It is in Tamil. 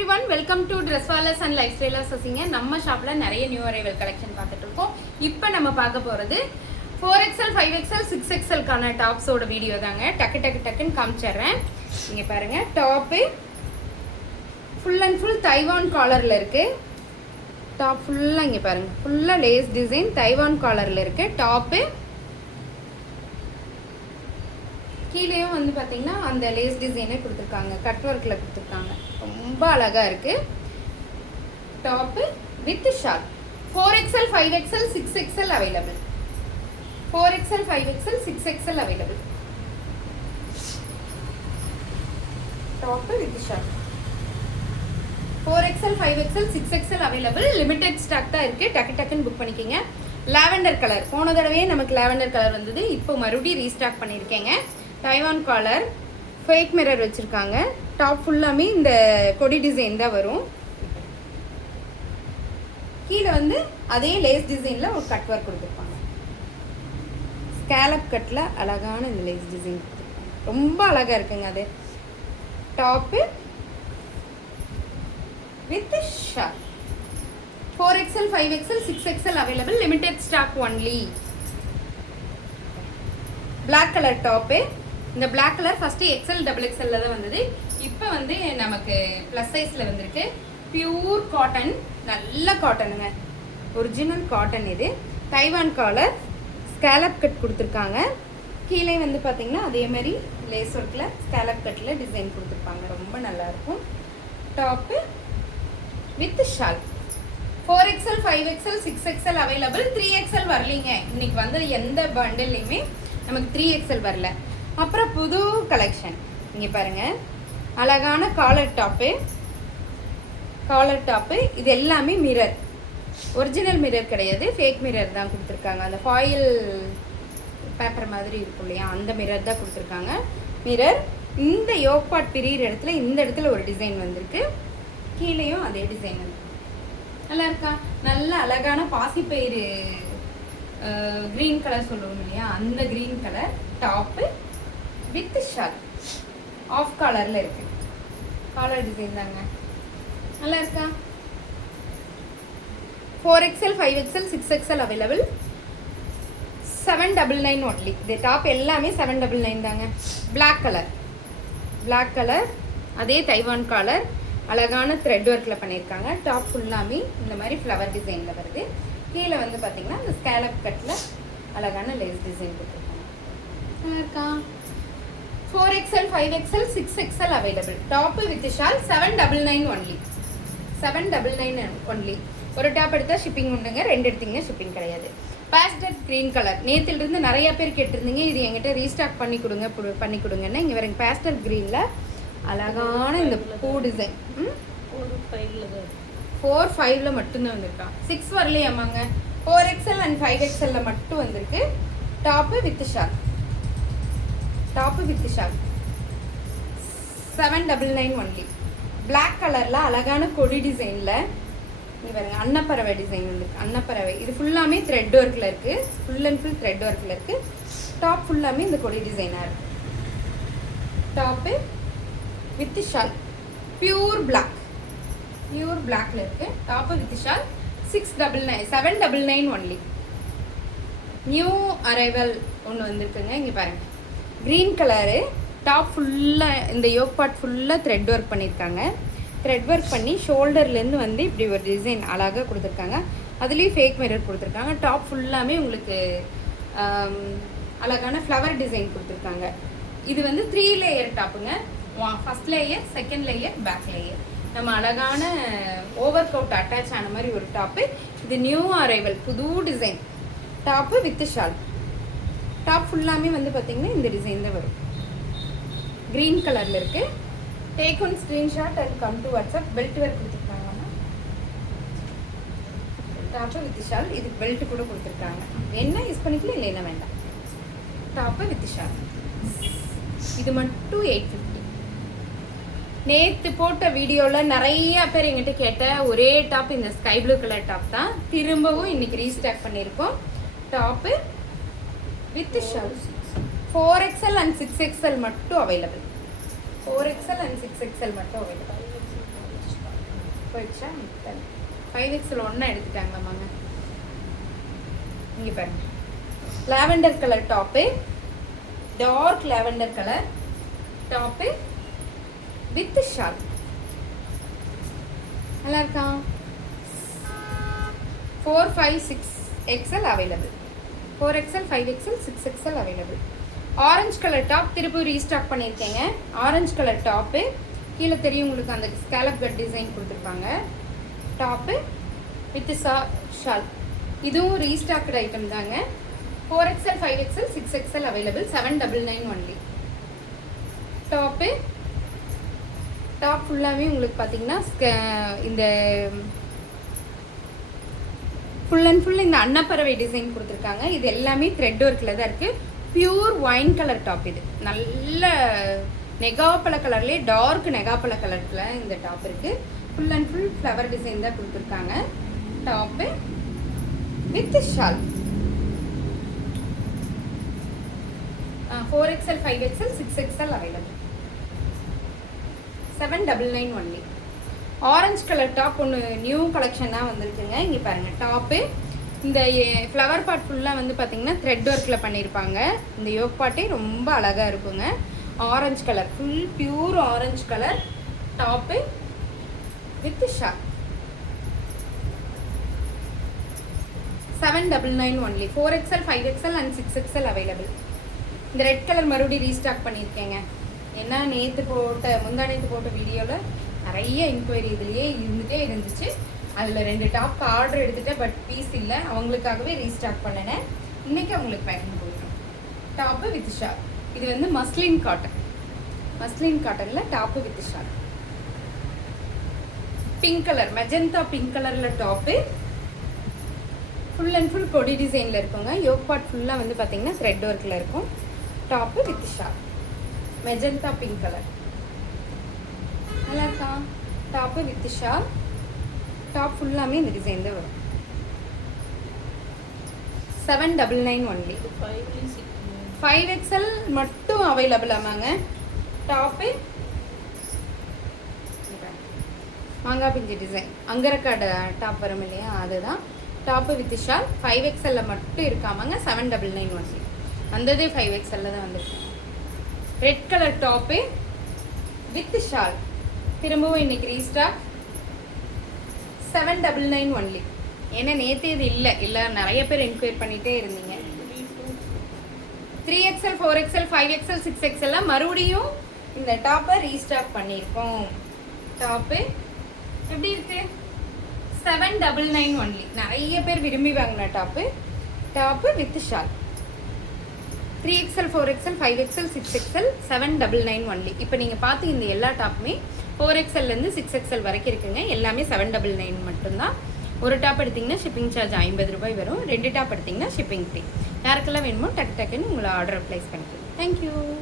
everyone, welcome to Dresswallers and Lifestylers. சசிங்க நம்ம ஷாப்ல நிறைய நியூ அரைவல் கலெக்ஷன் பார்த்துட்டு இருக்கோம். இப்போ நம்ம பார்க்க போறது 4XL, 5XL, 6XL கான டாப்ஸோட வீடியோ தாங்க. டக்குன்னு காமிச்சிடுறேன். நீங்க பாருங்க, top full and full Taiwan காலர்ல இருக்கு. டாப் ஃபுல்லா இங்க பாருங்க, ஃபுல்லா லேஸ் டிசைன் தைவான் காலர்ல இருக்கு. டாப் கீழேயும் வந்து பார்த்தீங்கன்னா அந்த லேஸ் டிசைனே கொடுத்துருக்காங்க, கட் ஒர்க்கில் கொடுத்துருக்காங்க. ரொம்ப அழகாக இருக்குது. Top with shawl 4XL, 5XL, 6XL available. 4XL, 5XL, 6XL available. Top with shawl 4XL, 5XL, 6XL available. Limited stock தான் இருக்குது. டக்குன்னு புக் பண்ணிக்கிங்க. லாவெண்டர் கலர், போன தடவையே நமக்கு லாவெண்டர் கலர் வந்தது. இப்போ மறுபடியும் ரீஸ்டாக் பண்ணியிருக்கேங்க. டைவான் காலர், ஃபேக் மிரர் வச்சுருக்காங்க. டாப் ஃபுல்லாமே இந்த கொடி டிசைன் தான் வரும். கீழே வந்து அதே லேஸ் டிசைனில் ஒரு கட் ஒர்க் கொடுத்துருப்பாங்க. ஸ்கேலப் கட்டில் அழகான இந்த லேஸ் டிசைன் கொடுத்துருப்பாங்க. ரொம்ப அழகாக இருக்குங்க அது. Top with shawl 4XL, 5XL, 6XL available. Limited stock only. Black colour top. இந்த black colour first XL, XXL தான் வந்தது. இப்போ வந்து நமக்கு ப்ளஸ் சைஸில் வந்திருக்கு. பியூர் காட்டன், நல்ல காட்டனுங்க, ஒரிஜினல் காட்டன் இது. தைவான் காலர், ஸ்கேலப் கட் கொடுத்துருக்காங்க. கீழே வந்து பார்த்தீங்கன்னா அதே மாதிரி லேஸ் ஒர்க்கில் ஸ்கேலப் கட்டில் டிசைன் கொடுத்துருப்பாங்க. ரொம்ப நல்லாயிருக்கும். Top with shawl 4XL, 5XL, 6XL available. 3XL வரலிங்க. இன்னைக்கு வந்து எந்த பண்டில்லையுமே நமக்கு 3XL வரல. அப்புறம் புது கலெக்ஷன் இங்கே பாருங்கள், அழகான காலர் டாப்பு. இது எல்லாமே மிரர், ஒரிஜினல் மிரர் கிடையாது, ஃபேக் மிரர் தான் கொடுத்துருக்காங்க. அந்த ஃபாயில் பேப்பர் மாதிரி இருக்கும் இல்லையா, அந்த மிரர் தான் கொடுத்துருக்காங்க. மிரர் இந்த யோக் பார்ட் பிரியிற இடத்துல இந்த இடத்துல ஒரு டிசைன் வந்திருக்கு. கீழேயும் அதே டிசைன் வந்து நல்லா இருக்கா. நல்ல அழகான பாசிப்பயிறு க்ரீன் கலர் சொல்லுவோம் இல்லையா, அந்த green colour top with shawl. Off காலரில் இருக்கு. காலர் டிசைன் தாங்க, நல்லா இருக்கா. 4XL, 5XL, 6XL available. 799 only. இது டாப் எல்லாமே 799 தாங்க. பிளாக் கலர் அதே தைவான் காலர், அழகான த்ரெட் ஒர்க்கில் பண்ணியிருக்காங்க. டாப் ஃபுல்லாமே இந்த மாதிரி ஃப்ளவர் டிசைனில் வருது. கீழே வந்து பார்த்தீங்கன்னா இந்த ஸ்கேலப் கட்டில் அழகான லேஸ் டிசைன் கொடுத்துருக்காங்க. நல்லா இருக்கா. 4XL, 5XL, 6XL available. Top with shawl 799 only. 799 only. ஒரு டாப் எடுத்தால் ஷிப்பிங் உண்டுங்க, 2 எடுத்தீங்கன்னா ஷிப்பிங் கிடையாது. பேஸ்டல் க்ரீன் கலர், நேற்றிலிருந்து நிறையா பேர் கேட்டிருந்தீங்க, இது என்கிட்ட ரீஸ்டாக் பண்ணி கொடுங்கன்னா இங்கே வரங்க. பேஸ்டல் க்ரீனில் அழகான இந்த பூ டிசைன் 4-5ல் மட்டும்தான் வந்திருக்கான். 6 வரலையாமாங்க. 4XL and 5XL மட்டும் வந்திருக்கு. Top with shawl 799 only. Black கலரில் அழகான கொடி டிசைனில் இங்கே பாருங்க, அன்னப்பறவை டிசைன் வந்துருக்கு. அன்னப்பறவை இது ஃபுல்லாமே த்ரெட் ஒர்க்கில் இருக்குது. ஃபுல் அண்ட் ஃபுல் த்ரெட் ஒர்க்கில் இருக்குது. டாப் ஃபுல்லாமே இந்த கொடி டிசைனாக இருக்குது. டாப்பு வித் ஷால் பியூர் பிளாக்ல இருக்குது. Top with shawl 799 only. New arrival ஒன்று வந்திருக்குங்க. இங்கே பாருங்கள், க்ரீன் கலரு. டாப் ஃபுல்லாக இந்த யோக் பார்ட் ஃபுல்லாக த்ரெட் ஒர்க் பண்ணியிருக்காங்க. த்ரெட் ஒர்க் பண்ணி ஷோல்டர்லேருந்து வந்து இப்படி ஒரு டிசைன் அழகாக கொடுத்துருக்காங்க. அதுலேயும் ஃபேக் மிரர் கொடுத்துருக்காங்க. டாப் ஃபுல்லாமே உங்களுக்கு அழகான ஃப்ளவர் டிசைன் கொடுத்துருக்காங்க. இது வந்து 3 லேயர் டாப்புங்க. First layer, second layer, back layer. நம்ம அழகான ஓவர் கோட் அட்டாச் ஆன மாதிரி ஒரு டாப்பு. இது நியூ அரைவல், புது design. Top with shawl. Top ஃபுல்லாமே வந்து பார்த்தீங்கன்னா இந்த டிசைன் தான் வரும். க்ரீன் கலரில் இருக்குது. Take one screenshot and come to WhatsApp. Belt வேர் கொடுத்துருக்காங்கன்னா டாப்பு வித் ஷால். இதுக்கு பெல்ட் கூட கொடுத்துருக்காங்க. என்ன யூஸ் பண்ணிக்கலாம், இல்லைன்னா வேண்டாம். Top with shawl. இது மட்டும் 850. நேற்று போட்ட வீடியோவில் நிறைய பேர் எங்கிட்ட கேட்ட ஒரே டாப் இந்த ஸ்கை ப்ளூ கலர் டாப் தான். திரும்பவும் இன்னைக்கு ரீஸ்டாக் பண்ணியிருக்கோம். Top with shawl 4XL and 6XL மட்டும் அவைலபிள். 4XL and 6XL மட்டும் அவைலபிள். போயிடுச்சா? 5XL ஒன்றா எடுத்துட்டாங்களாமாங்க. இங்கே பாருங்க, lavender colour top, dark lavender colour top with shawl. நல்லா இருக்கா? 4, 5, 6XL available. 4XL, 5XL, 6XL available. Orange colour top திருப்பி ரீஸ்டாக் பண்ணியிருக்கேங்க. ஆரஞ்சு கலர் டாப்பு, கீழே தெரியும் உங்களுக்கு அந்த ஸ்கேலப் கட் டிசைன் கொடுத்துருப்பாங்க. Top with shawl. இதுவும் ரீஸ்டாக்டு ஐட்டம் தாங்க. 4XL, 5XL, 6XL available. 799 only. Top, top ஃபுல்லாகவே உங்களுக்கு பார்த்தீங்கன்னா இந்த ஃபுல் அண்ட் ஃபுல் இந்த அன்னப்பறவை டிசைன் கொடுத்துருக்காங்க. இது எல்லாமே த்ரெட் ஒர்க்கில் தான் இருக்குது. Pure wine colour top. இது நல்ல நெகாப்பழ கலர்லேயே டார்க் நெகாப்பழ கலரில் இந்த டாப் இருக்குது. Full and full flower design தான் கொடுத்துருக்காங்க. Top with shawl. 4XL, 5XL, 6XL available. 799 only. Orange colour top ஒன்று நியூ கலெக்ஷன் தான் வந்திருக்குங்க. இங்கே பாருங்கள், டாப்பு இந்த ஃப்ளவர் பார்ட் ஃபுல்லாக வந்து பார்த்தீங்கன்னா த்ரெட் ஒர்க்கில் பண்ணியிருப்பாங்க. இந்த யோக் பார்ட்டே ரொம்ப அழகாக இருக்குங்க. Orange colour, full pure orange colour top with shawl. 799 only. 4XL, 5XL and 6XL available. இந்த ரெட் கலர் மறுபடியும் ரீஸ்டாக் பண்ணியிருக்கேங்க. ஏன்னா முந்தா நேற்று போட்ட வீடியோவில் நிறைய என்கொயரி இதுலேயே இருந்துச்சு. அதில் 2 டாப்க்கு ஆர்டர் எடுத்துகிட்டேன், பட் பீஸ் இல்லை. அவங்களுக்காகவே ரீஸ்டாக் பண்ணினேன். இன்றைக்கி அவங்களுக்கு பேக்கிங் போயிடும். Top with shawl. இது வந்து மஸ்லின் காட்டன். மஸ்லின் காட்டனில் top with shawl. Pink colour, magenta pink கலரில் டாப்பு. ஃபுல் அண்ட் ஃபுல் கொடி டிசைனில் இருக்குங்க. யோக் பார்ட் ஃபுல்லாக வந்து பார்த்தீங்கன்னா த்ரெட் ஒர்க்கில் இருக்கும். Top with shawl. Magenta pink colour நல்லா இருக்கா? Top with shawl. டாப் ஃபுல்லாமே இந்த டிசைன் தான் வரும். 799 ஒன்லி. 5XL மட்டும் அவைலபிள் ஆமாங்க. டாப்பு மாங்காய் பிஞ்சு டிசைன் அங்கரக்காட டாப் வரும் இல்லையா, அதுதான். Top with shawl. 5XL மட்டும் இருக்காமாங்க. 799 ஒன்லி. வந்ததே 5XL தான் வந்துருக்கு. Red colour top with shawl. திரும்பவும் இன்னைக்கு ரீஸ்டாக். 799 ஒன்லி. ஏன்னா நேற்று இது இல்லை நிறைய பேர் என்கொயர் பண்ணிகிட்டே இருந்தீங்க. 3XL, 4XL, 5XL, 6XL மறுபடியும் இந்த டாப்பை ரீஸ்டாக் பண்ணியிருக்கோம். டாப்பு எப்படி இருக்கு? 799 ஒன்லி. நிறைய பேர் விரும்பி வாங்கின top. Top with shawl. 3XL, 4XL, 5XL, 6XL, 799 only. இப்போ நீங்கள் பார்த்து இந்த எல்லா டாப்புமே 4XLலேருந்து 6XL வரைக்கும் இருக்குங்க. எல்லாமே 799 மட்டும்தான். ஒரு டாப் எடுத்திங்கன்னா ஷிப்பிங் சார்ஜ் 50 ரூபாய் வரும். 2 டாப் எடுத்திங்கன்னா ஷிப்பிங் ஃப்ரீ. யாருக்கெல்லாம் வேணுமோ டக்குன்னு உங்களை ஆர்டர் ப்ளேஸ் பண்ணிக்கலாம். தேங்க்யூ.